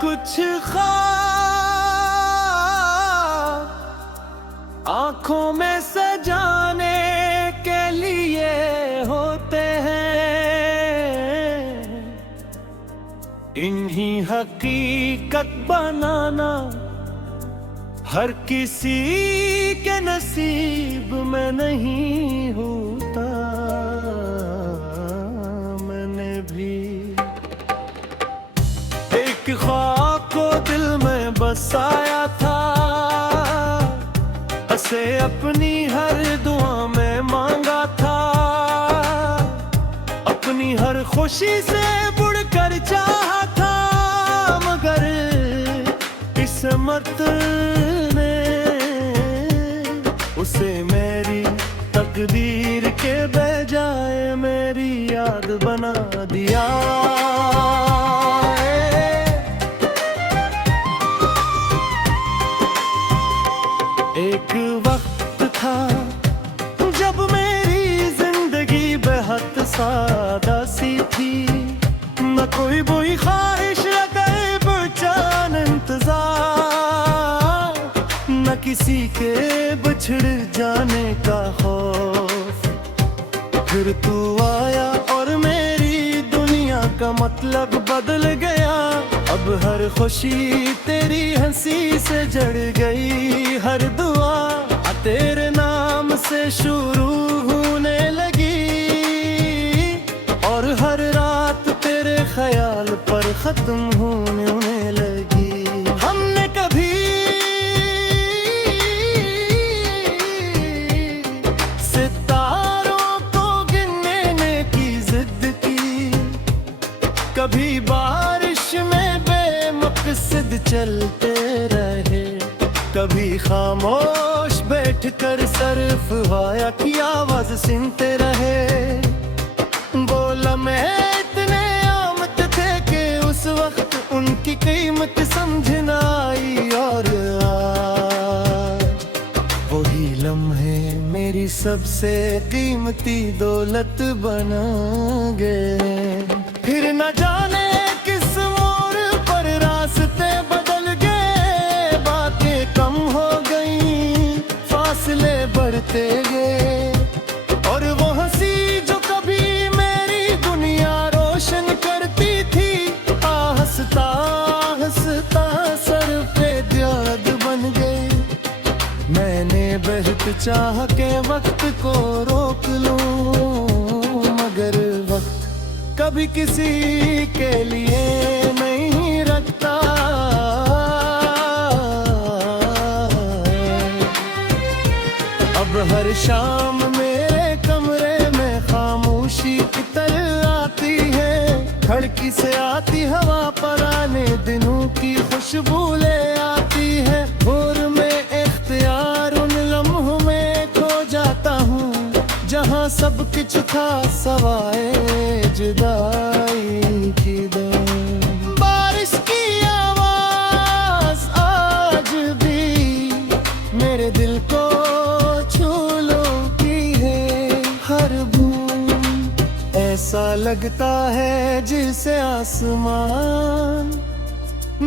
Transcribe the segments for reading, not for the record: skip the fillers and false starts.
कुछ ख्वाब आंखों में सजाने के लिए होते हैं, इन्हीं हकीकत बनाना हर किसी के नसीब में नहीं होता। मैंने भी एक ख्वाब को दिल में बसाया था, उसे अपनी हर दुआ में मांगा था, अपनी हर खुशी से बुड़कर चाहा था, मगर किस्मत ने उसे मेरी तकदीर के बजाय मेरी याद बना दिया। एक वक्त था जब मेरी जिंदगी बेहद सादा सी थी, न कोई बुरी ख्वाहिश न गैब चान इंतजार, न किसी के बिछड़ जाने का खौफ। फिर तू आया और मेरी दुनिया का मतलब बदल गया, अब हर खुशी तेरी हंसी से जड़ गई, हर दुआ तेरे नाम से शुरू होने लगी, और हर रात तेरे ख्याल पर खत्म होने लगी। हमने कभी सितारों को गिनने की जिद की, कभी बारिश में बेमकसद चलते रहे, कभी खामोश बैठकर सर्फ हवा की आवाज सुनते रहे। वो लम्हे इतने आमद थे कि उस वक्त उनकी कीमत समझ न आई, और आज वही लम्हे मेरी सबसे कीमती दौलत बना गए। फिर न जाने किस मोड़ पर रास्ते बदल गए, बातें कम हो गई, फासले बढ़ते गए, और वो हंसी जो कभी मेरी दुनिया रोशन करती थी, हंसता हंसता सर पे याद बन गई। मैंने बहुत चाह के वक्त को रोक लूं, मगर वक्त कभी किसी के लिए नहीं रखता। अब हर शाम मेरे कमरे में खामोशी की तरह आती है, खिड़की से आती हवा पर आने दिनों की खुशबू ले आती है। भोर में इख्तियार उन लम्हों में खो जाता हूँ, जहाँ सब कुछ था सवाए जुदाई की दम। बारिश की आवाज आज भी मेरे दिल को ऐसा लगता है जिसे आसमान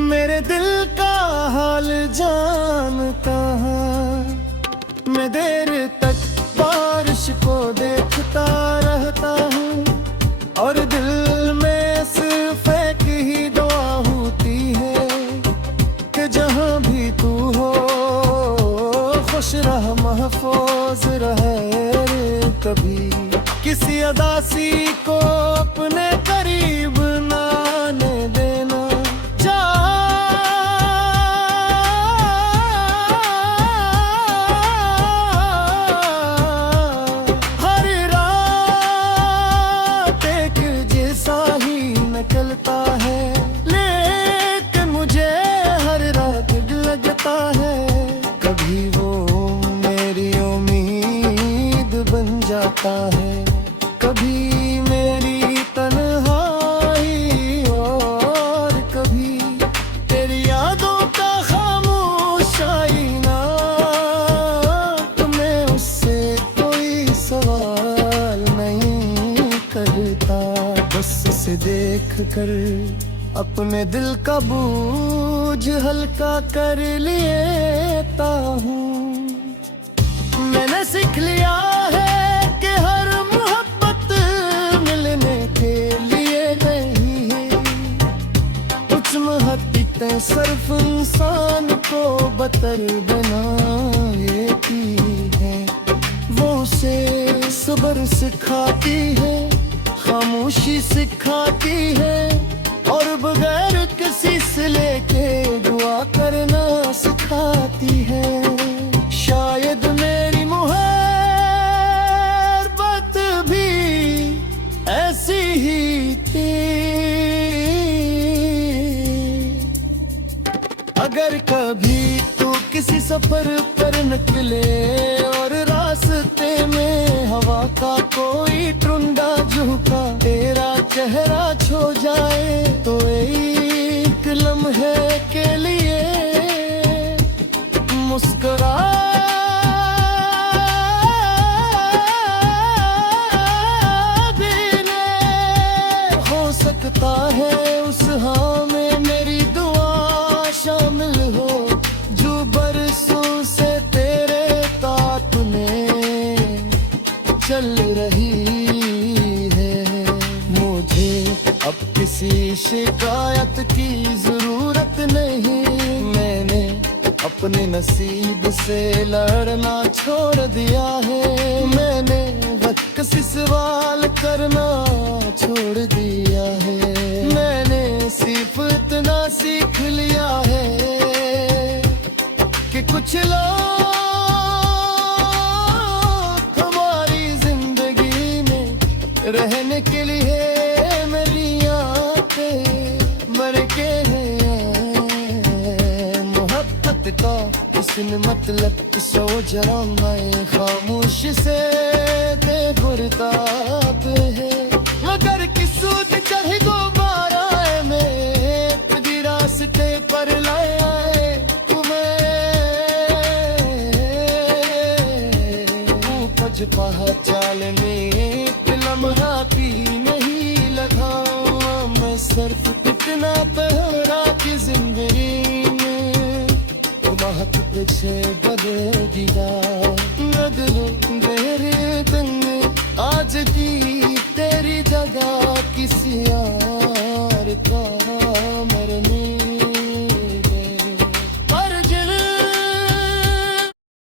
मेरे दिल का हाल जानता है। मैं देर तक बारिश को देखता रहता हूँ, और दिल में सिर्फ एक ही दुआ होती है कि जहाँ भी तू हो खुश रह, महफूज रहे। कभी किसी अदासी को अपने करीब ना आने देना, जा हर रात एक जैसा ही निकलता है, लेकिन मुझे हर रात लगता है कभी वो मेरी उम्मीद बन जाता है, कभी मेरी तन्हाई, और कभी तेरी यादों का खामोश आईना। तो मैं उससे कोई सवाल नहीं करता, बस उसे देख कर अपने दिल का बोझ हल्का कर लेता हूँ। मैंने सीख लिया है कि हर मोहब्बत मिलने के लिए नहीं है। कुछ मोहब्बतें सिर्फ इंसान को बतर बनाती है। वो उसे सब्र सिखाती है, खामोशी सिखाती है, और बगैर किसी से लेके दुआ करना सिखाती है। शायद मेरी मोहब्बत भी ऐसी ही थी। अगर कभी तू किसी सफर पर निकले और रास्ते में हवा का कोई टुंडा झुका तेरा चेहरा छो जाए, तो एक लम्हे के लिए मुस्कुरा देने। हो सकता है उस हाँ में मेरी दुआ शामिल हो, जो बरसों से तेरे साथ में चल रही है। मुझे अब किसी शिकायत की जरूरत नहीं। मैंने अपने नसीब से लड़ना छोड़ दिया है। मैंने वक्त से सवाल करना छोड़ दिया है। मैंने सिर्फ इतना सीख लिया है कि कुछ लोग हमारी जिंदगी में रहने के लिए मेरी आंखें मर के हैं। मोहब्बत का इसने मतलब सो जरा मैं खामोश से गुरताप है। मगर किस्मत चाहे दोबारा मैं तेरी रास्ते पर लाया है तुम्हें। उपज पहचानने लम्हा भी नहीं लगा। मैं सिर्फ इतना पहरा की जिंदगी में महक पीछे बदल दिया। नजरों मेरे दिन आज की तेरी जगह किसी और का मरना।